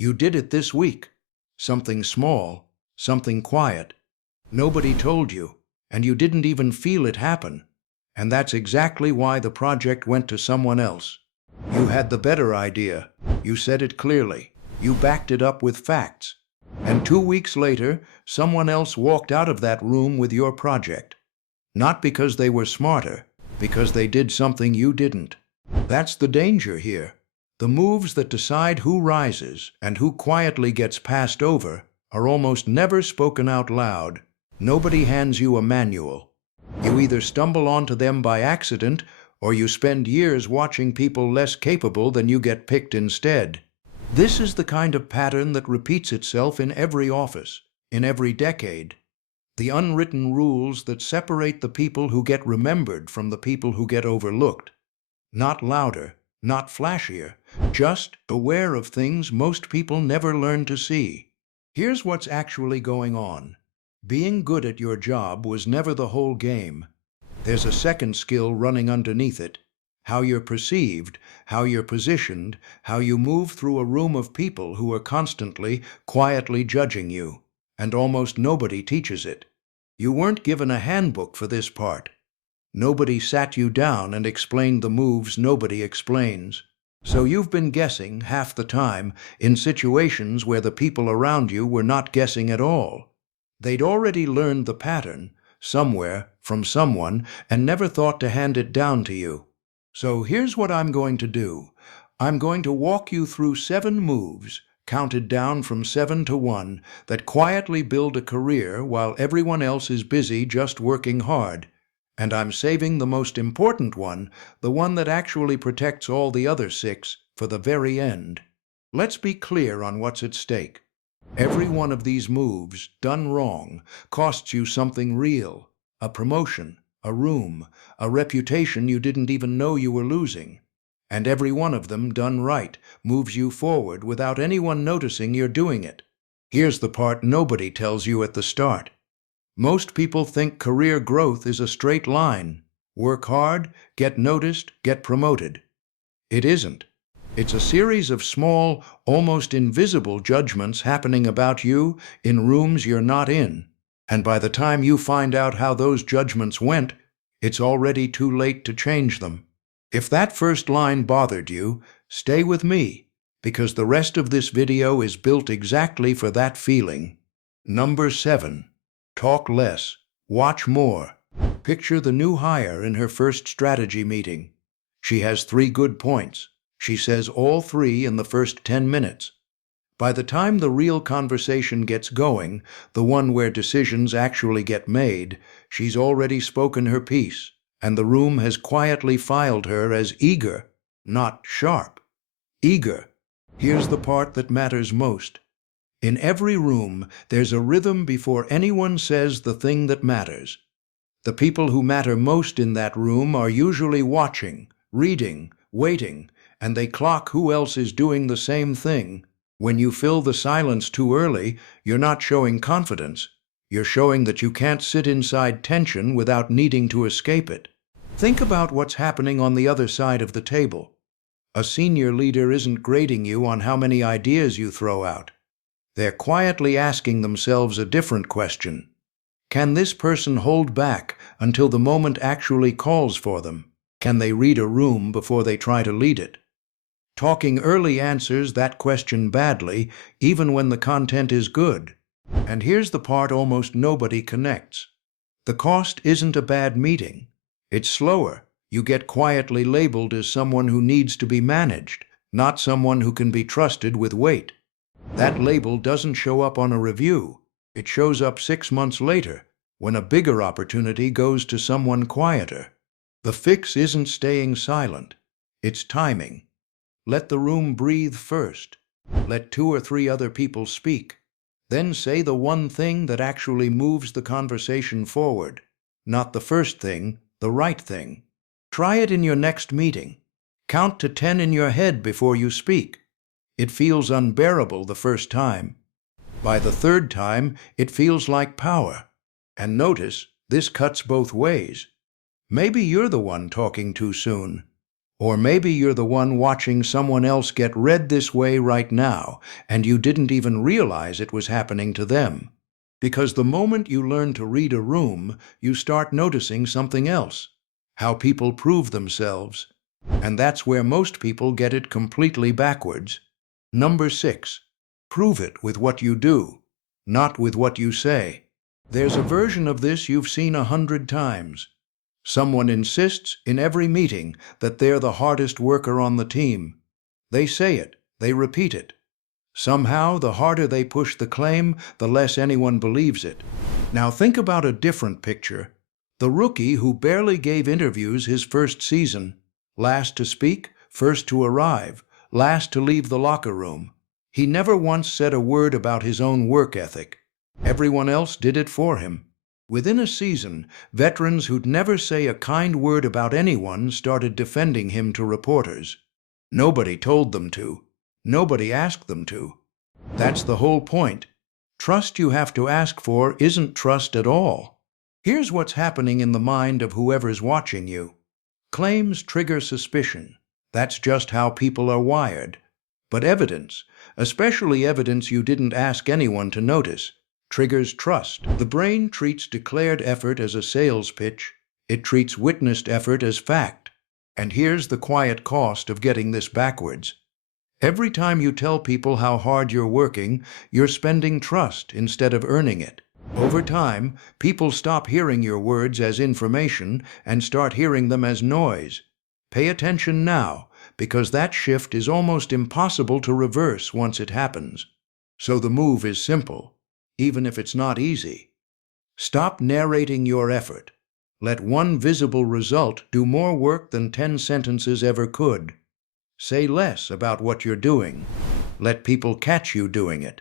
You did it this week. Something small, something quiet. Nobody told you, and you didn't even feel it happen. And that's exactly why the project went to someone else. You had the better idea. You said it clearly. You backed it up with facts. And 2 weeks later, someone else walked out of that room with your project. Not because they were smarter, because they did something you didn't. That's the danger here. The moves that decide who rises and who quietly gets passed over are almost never spoken out loud. Nobody hands you a manual. You either stumble onto them by accident, or you spend years watching people less capable than you get picked instead. This is the kind of pattern that repeats itself in every office, in every decade. The unwritten rules that separate the people who get remembered from the people who get overlooked. Not louder, not flashier, just aware of things most people never learn to see. Here's what's actually going on. Being good at your job was never the whole game. There's a second skill running underneath it. How you're perceived, how you're positioned, how you move through a room of people who are constantly, quietly judging you. And almost nobody teaches it. You weren't given a handbook for this part. Nobody sat you down and explained the moves nobody explains. So you've been guessing half the time in situations where the people around you were not guessing at all. They'd already learned the pattern, somewhere, from someone, and never thought to hand it down to you. So here's what I'm going to do. I'm going to walk you through 7 moves, counted down from 7 to 1, that quietly build a career while everyone else is busy just working hard. And I'm saving the most important one, the one that actually protects all the other 6, for the very end. Let's be clear on what's at stake. Every one of these moves, done wrong, costs you something real. A promotion, a room, a reputation you didn't even know you were losing. And every one of them, done right, moves you forward without anyone noticing you're doing it. Here's the part nobody tells you at the start. Most people think career growth is a straight line. Work hard, get noticed, get promoted. It isn't. It's a series of small, almost invisible judgments happening about you in rooms you're not in. And by the time you find out how those judgments went, it's already too late to change them. If that first line bothered you, stay with me, because the rest of this video is built exactly for that feeling. Number 7. Talk less. Watch more. Picture the new hire in her first strategy meeting. She has 3 good points. She says all 3 in the first 10 minutes. By the time the real conversation gets going, the one where decisions actually get made, she's already spoken her piece, and the room has quietly filed her as eager, not sharp. Eager. Here's the part that matters most. In every room, there's a rhythm before anyone says the thing that matters. The people who matter most in that room are usually watching, reading, waiting, and they clock who else is doing the same thing. When you fill the silence too early, you're not showing confidence. You're showing that you can't sit inside tension without needing to escape it. Think about what's happening on the other side of the table. A senior leader isn't grading you on how many ideas you throw out. They're quietly asking themselves a different question. Can this person hold back until the moment actually calls for them? Can they read a room before they try to lead it? Talking early answers that question badly, even when the content is good. And here's the part almost nobody connects. The cost isn't a bad meeting. It's slower. You get quietly labeled as someone who needs to be managed, not someone who can be trusted with weight. That label doesn't show up on a review. It shows up 6 months later, when a bigger opportunity goes to someone quieter. The fix isn't staying silent. It's timing. Let the room breathe first. Let 2 or 3 other people speak. Then say the one thing that actually moves the conversation forward. Not the first thing, the right thing. Try it in your next meeting. Count to 10 in your head before you speak. It feels unbearable the first time. By the 3rd time, it feels like power. And notice, this cuts both ways. Maybe you're the one talking too soon. Or maybe you're the one watching someone else get read this way right now, and you didn't even realize it was happening to them. Because the moment you learn to read a room, you start noticing something else, how people prove themselves. And that's where most people get it completely backwards. Number 6. Prove it with what you do, not with what you say. There's a version of this you've seen 100 times. Someone insists in every meeting that they're the hardest worker on the team. They say it, they repeat it. Somehow, the harder they push the claim, the less anyone believes it. Now think about a different picture. The rookie who barely gave interviews his first season, last to speak, first to arrive, last to leave the locker room. He never once said a word about his own work ethic. Everyone else did it for him. Within a season, veterans who'd never say a kind word about anyone started defending him to reporters. Nobody told them to. Nobody asked them to. That's the whole point. Trust you have to ask for isn't trust at all. Here's what's happening in the mind of whoever's watching you. Claims trigger suspicion. That's just how people are wired. But evidence, especially evidence you didn't ask anyone to notice, triggers trust. The brain treats declared effort as a sales pitch. It treats witnessed effort as fact. And here's the quiet cost of getting this backwards. Every time you tell people how hard you're working, you're spending trust instead of earning it. Over time, people stop hearing your words as information and start hearing them as noise. Pay attention now, because that shift is almost impossible to reverse once it happens. So the move is simple, even if it's not easy. Stop narrating your effort. Let one visible result do more work than 10 sentences ever could. Say less about what you're doing. Let people catch you doing it.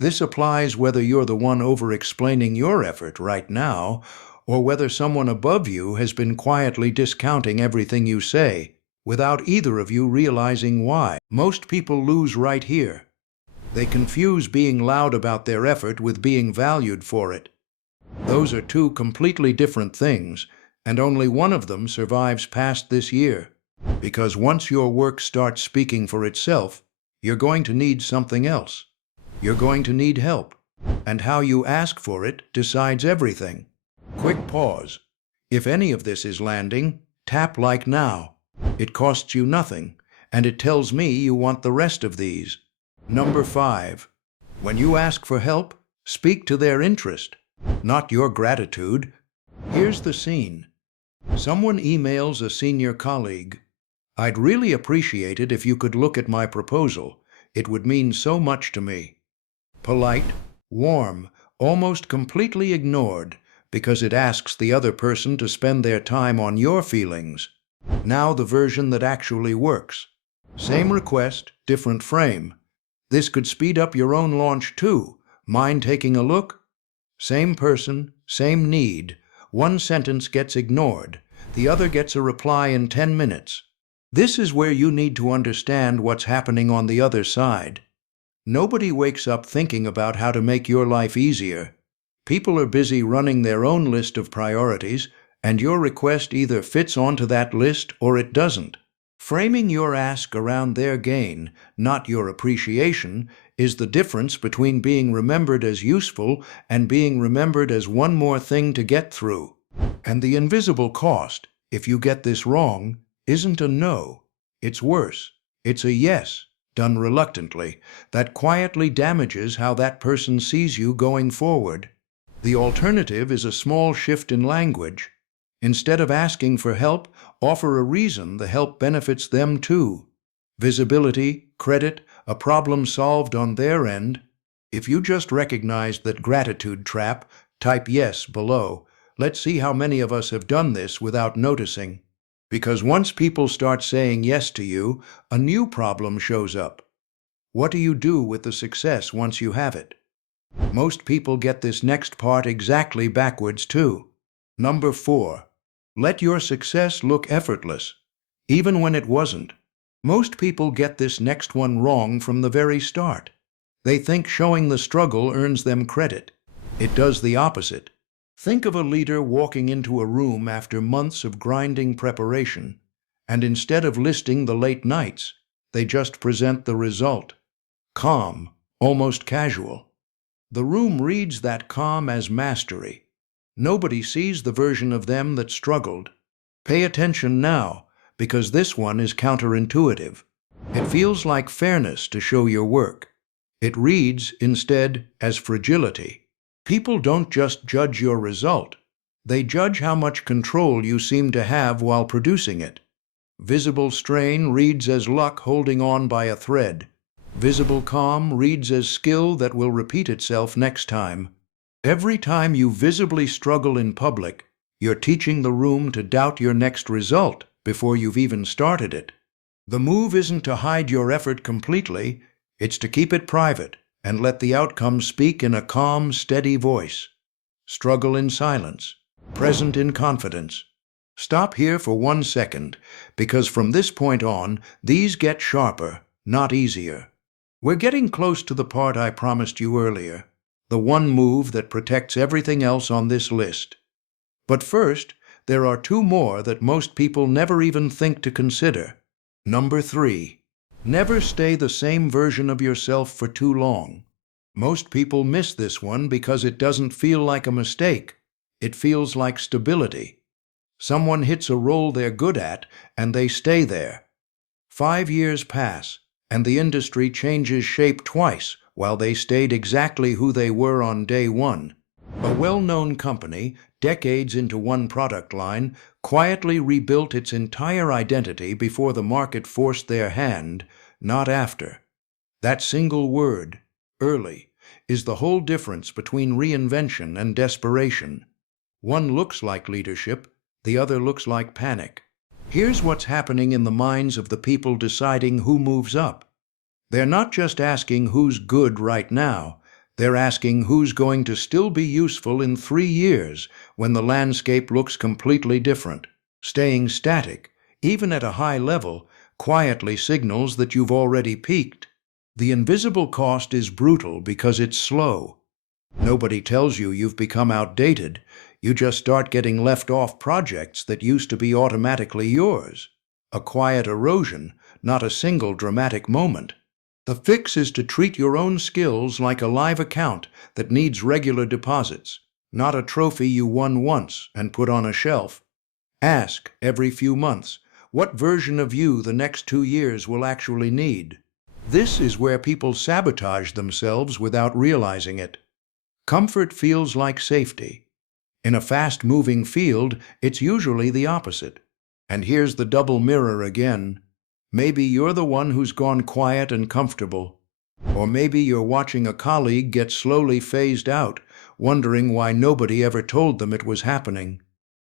This applies whether you're the one over-explaining your effort right now, or whether someone above you has been quietly discounting everything you say, without either of you realizing why. Most people lose right here. They confuse being loud about their effort with being valued for it. Those are two completely different things, and only one of them survives past this year. Because once your work starts speaking for itself, you're going to need something else. You're going to need help. And how you ask for it decides everything. Quick pause. If any of this is landing, tap like now. It costs you nothing, and it tells me you want the rest of these. Number 5. When you ask for help, speak to their interest, not your gratitude. Here's the scene. Someone emails a senior colleague. "I'd really appreciate it if you could look at my proposal. It would mean so much to me." Polite, warm, almost completely ignored, because it asks the other person to spend their time on your feelings. Now the version that actually works. Same request, different frame. This could speed up your own launch too. Mind taking a look? Same person, same need. One sentence gets ignored. The other gets a reply in 10 minutes. This is where you need to understand what's happening on the other side. Nobody wakes up thinking about how to make your life easier. People are busy running their own list of priorities, and your request either fits onto that list or it doesn't. Framing your ask around their gain, not your appreciation, is the difference between being remembered as useful and being remembered as one more thing to get through. And the invisible cost, if you get this wrong, isn't a no. It's worse. It's a yes, done reluctantly, that quietly damages how that person sees you going forward. The alternative is a small shift in language. Instead of asking for help, offer a reason the help benefits them too. Visibility, credit, a problem solved on their end. If you just recognized that gratitude trap, type yes below. Let's see how many of us have done this without noticing. Because once people start saying yes to you, a new problem shows up. What do you do with the success once you have it? Most people get this next part exactly backwards too. Number 4. Let your success look effortless, even when it wasn't. Most people get this next one wrong from the very start. They think showing the struggle earns them credit. It does the opposite. Think of a leader walking into a room after months of grinding preparation. And instead of listing the late nights, they just present the result. Calm, almost casual. The room reads that calm as mastery. Nobody sees the version of them that struggled. Pay attention now, because this one is counterintuitive. It feels like fairness to show your work. It reads, instead, as fragility. People don't just judge your result. They judge how much control you seem to have while producing it. Visible strain reads as luck holding on by a thread. Visible calm reads as skill that will repeat itself next time. Every time you visibly struggle in public, you're teaching the room to doubt your next result before you've even started it. The move isn't to hide your effort completely, it's to keep it private and let the outcome speak in a calm, steady voice. Struggle in silence, present in confidence. Stop here for 1 second, because from this point on, these get sharper, not easier. We're getting close to the part I promised you earlier, the one move that protects everything else on this list. But first, there are two more that most people never even think to consider. Number 3, never stay the same version of yourself for too long. Most people miss this one because it doesn't feel like a mistake. It feels like stability. Someone hits a role they're good at, and they stay there. 5 years pass, and the industry changes shape twice, while they stayed exactly who they were on day one. A well-known company, decades into one product line, quietly rebuilt its entire identity before the market forced their hand, not after. That single word, early, is the whole difference between reinvention and desperation. One looks like leadership, the other looks like panic. Here's what's happening in the minds of the people deciding who moves up. They're not just asking who's good right now, they're asking who's going to still be useful in 3 years when the landscape looks completely different. Staying static, even at a high level, quietly signals that you've already peaked. The invisible cost is brutal because it's slow. Nobody tells you you've become outdated. You just start getting left off projects that used to be automatically yours. A quiet erosion, not a single dramatic moment. The fix is to treat your own skills like a live account that needs regular deposits, not a trophy you won once and put on a shelf. Ask, every few months, what version of you the next 2 years will actually need. This is where people sabotage themselves without realizing it. Comfort feels like safety. In a fast-moving field, it's usually the opposite. And here's the double mirror again. Maybe you're the one who's gone quiet and comfortable. Or maybe you're watching a colleague get slowly phased out, wondering why nobody ever told them it was happening.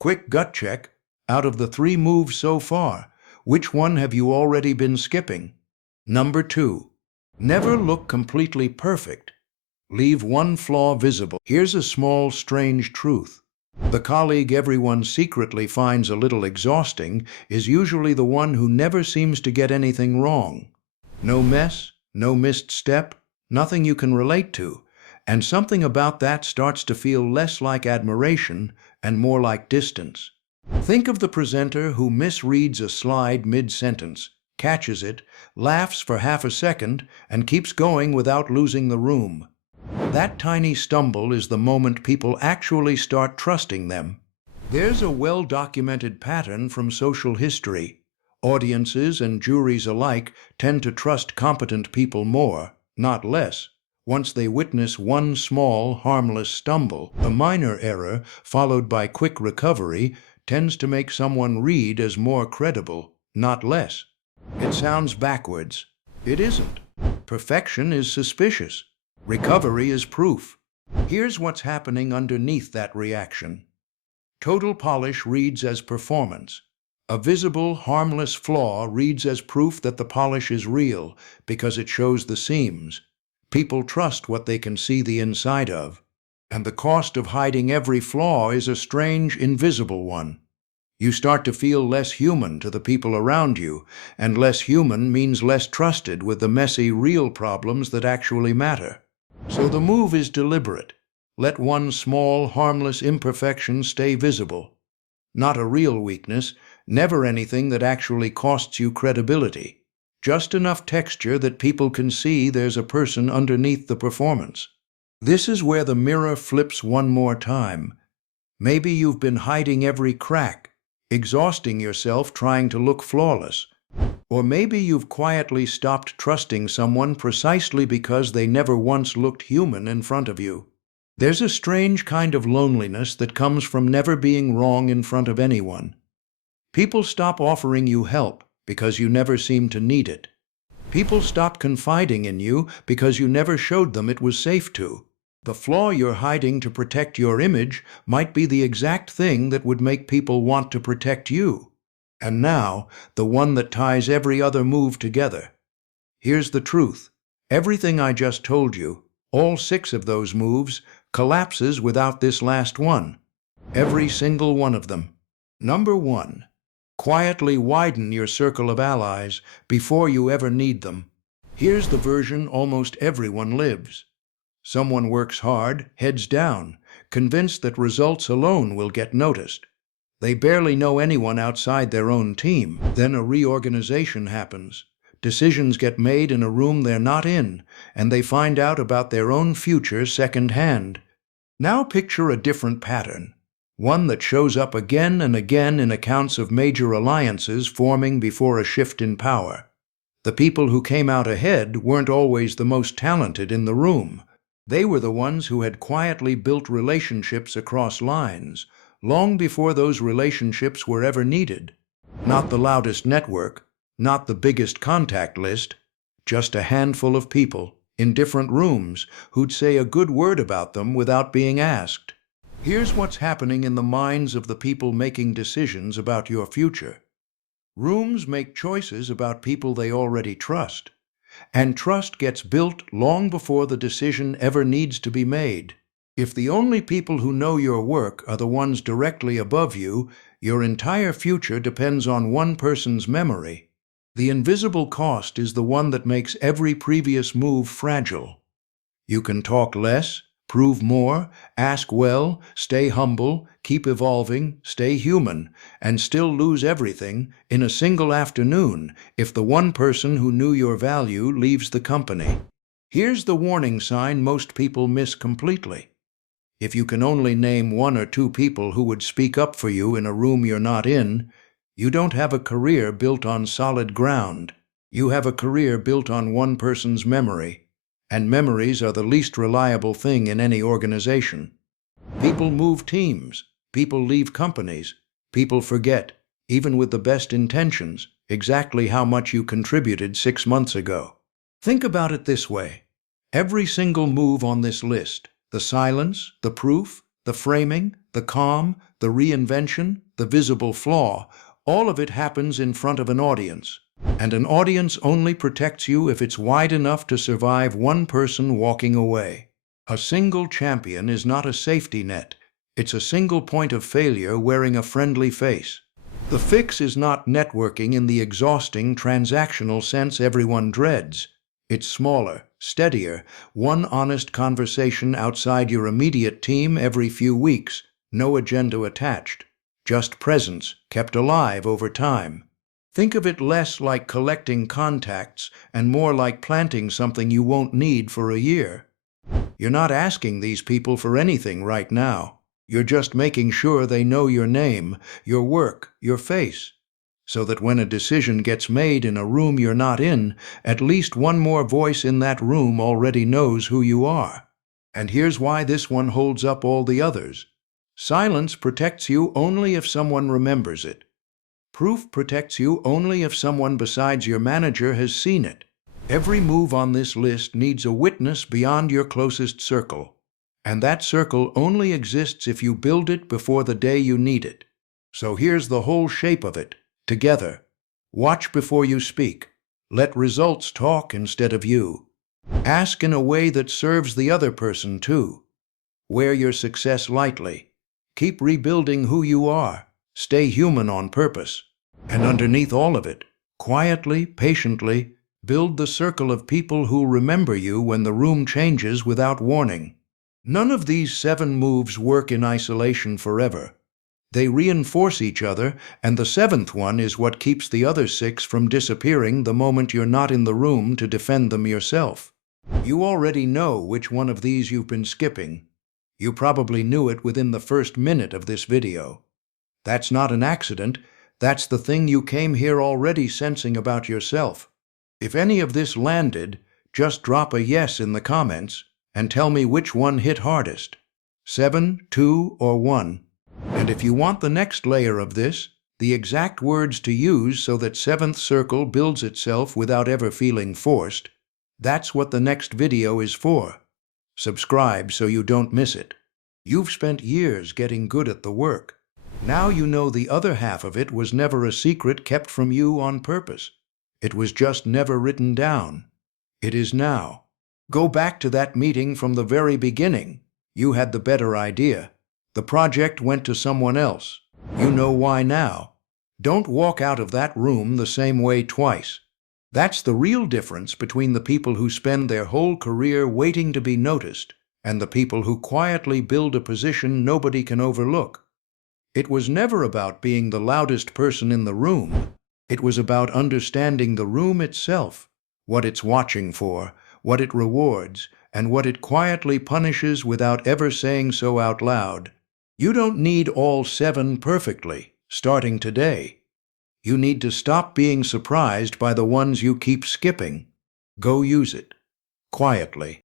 Quick gut check. Out of the 3 moves so far, which one have you already been skipping? Number 2, never look completely perfect. Leave one flaw visible. Here's a small, strange truth. The colleague everyone secretly finds a little exhausting is usually the one who never seems to get anything wrong. No mess, no missed step, nothing you can relate to. And something about that starts to feel less like admiration and more like distance. Think of the presenter who misreads a slide mid-sentence, catches it, laughs for half a second, and keeps going without losing the room. That tiny stumble is the moment people actually start trusting them. There's a well-documented pattern from social history. Audiences and juries alike tend to trust competent people more, not less. Once they witness one small, harmless stumble, a minor error followed by quick recovery tends to make someone read as more credible, not less. It sounds backwards. It isn't. Perfection is suspicious. Recovery is proof. Here's what's happening underneath that reaction. Total polish reads as performance. A visible, harmless flaw reads as proof that the polish is real because it shows the seams. People trust what they can see the inside of. And the cost of hiding every flaw is a strange, invisible one. You start to feel less human to the people around you, and less human means less trusted with the messy, real problems that actually matter. So the move is deliberate. Let one small, harmless imperfection stay visible. Not a real weakness, Never anything that actually costs you credibility. Just enough texture that people can see there's a person underneath the performance. This is where the mirror flips one more time. Maybe you've been hiding every crack, exhausting yourself trying to look flawless. Or maybe you've quietly stopped trusting someone precisely because they never once looked human in front of you. There's a strange kind of loneliness that comes from never being wrong in front of anyone. People stop offering you help because you never seem to need it. People stop confiding in you because you never showed them it was safe to. The flaw you're hiding to protect your image might be the exact thing that would make people want to protect you. And now, the one that ties every other move together. Here's the truth. Everything I just told you, all 6 of those moves, collapses without this last one. Every single one of them. Number 1. Quietly widen your circle of allies before you ever need them. Here's the version almost everyone lives. Someone works hard, heads down, convinced that results alone will get noticed. They barely know anyone outside their own team. Then a reorganization happens. Decisions get made in a room they're not in, and they find out about their own future secondhand. Now picture a different pattern, one that shows up again and again in accounts of major alliances forming before a shift in power. The people who came out ahead weren't always the most talented in the room. They were the ones who had quietly built relationships across lines, long before those relationships were ever needed. Not the loudest network, not the biggest contact list, just a handful of people in different rooms who'd say a good word about them without being asked. Here's what's happening in the minds of the people making decisions about your future. Rooms make choices about people they already trust, and trust gets built long before the decision ever needs to be made. If the only people who know your work are the ones directly above you, your entire future depends on one person's memory. The invisible cost is the one that makes every previous move fragile. You can talk less, prove more, ask well, stay humble, keep evolving, stay human, and still lose everything in a single afternoon if the one person who knew your value leaves the company. Here's the warning sign most people miss completely. If you can only name 1 or 2 people who would speak up for you in a room you're not in, you don't have a career built on solid ground. You have a career built on one person's memory, and memories are the least reliable thing in any organization. People move teams, people leave companies, people forget, even with the best intentions, exactly how much you contributed 6 months ago. Think about it this way. Every single move on this list, the silence, the proof, the framing, the calm, the reinvention, the visible flaw, all of it happens in front of an audience. And an audience only protects you if it's wide enough to survive one person walking away. A single champion is not a safety net. It's a single point of failure wearing a friendly face. The fix is not networking in the exhausting transactional sense everyone dreads. It's smaller, steadier, one honest conversation outside your immediate team every few weeks, no agenda attached, just presence kept alive over time. Think of it less like collecting contacts and more like planting something you won't need for a year. You're not asking these people for anything right now. You're just making sure they know your name, your work, your face, so that when a decision gets made in a room you're not in, at least one more voice in that room already knows who you are. And here's why this one holds up all the others. Silence protects you only if someone remembers it. Proof protects you only if someone besides your manager has seen it. Every move on this list needs a witness beyond your closest circle. And that circle only exists if you build it before the day you need it. So here's the whole shape of it, together. Watch before you speak. Let results talk instead of you. Ask in a way that serves the other person too. Wear your success lightly. Keep rebuilding who you are. Stay human on purpose. And underneath all of it, quietly, patiently, build the circle of people who'll remember you when the room changes without warning. None of these 7 moves work in isolation forever. They reinforce each other, and the seventh one is what keeps the other six from disappearing the moment you're not in the room to defend them yourself. You already know which one of these you've been skipping. You probably knew it within the first minute of this video. That's not an accident. That's the thing you came here already sensing about yourself. If any of this landed, just drop a yes in the comments and tell me which one hit hardest. 7, 2, or 1. And if you want the next layer of this, the exact words to use so that seventh circle builds itself without ever feeling forced, that's what the next video is for. Subscribe so you don't miss it. You've spent years getting good at the work. Now you know the other half of it was never a secret kept from you on purpose. It was just never written down. It is now. Go back to that meeting from the very beginning. You had the better idea. The project went to someone else. You know why now. Don't walk out of that room the same way twice. That's the real difference between the people who spend their whole career waiting to be noticed and the people who quietly build a position nobody can overlook. It was never about being the loudest person in the room. It was about understanding the room itself, what it's watching for, what it rewards, and what it quietly punishes without ever saying so out loud. You don't need all 7 perfectly, starting today. You need to stop being surprised by the ones you keep skipping. Go use it. Quietly.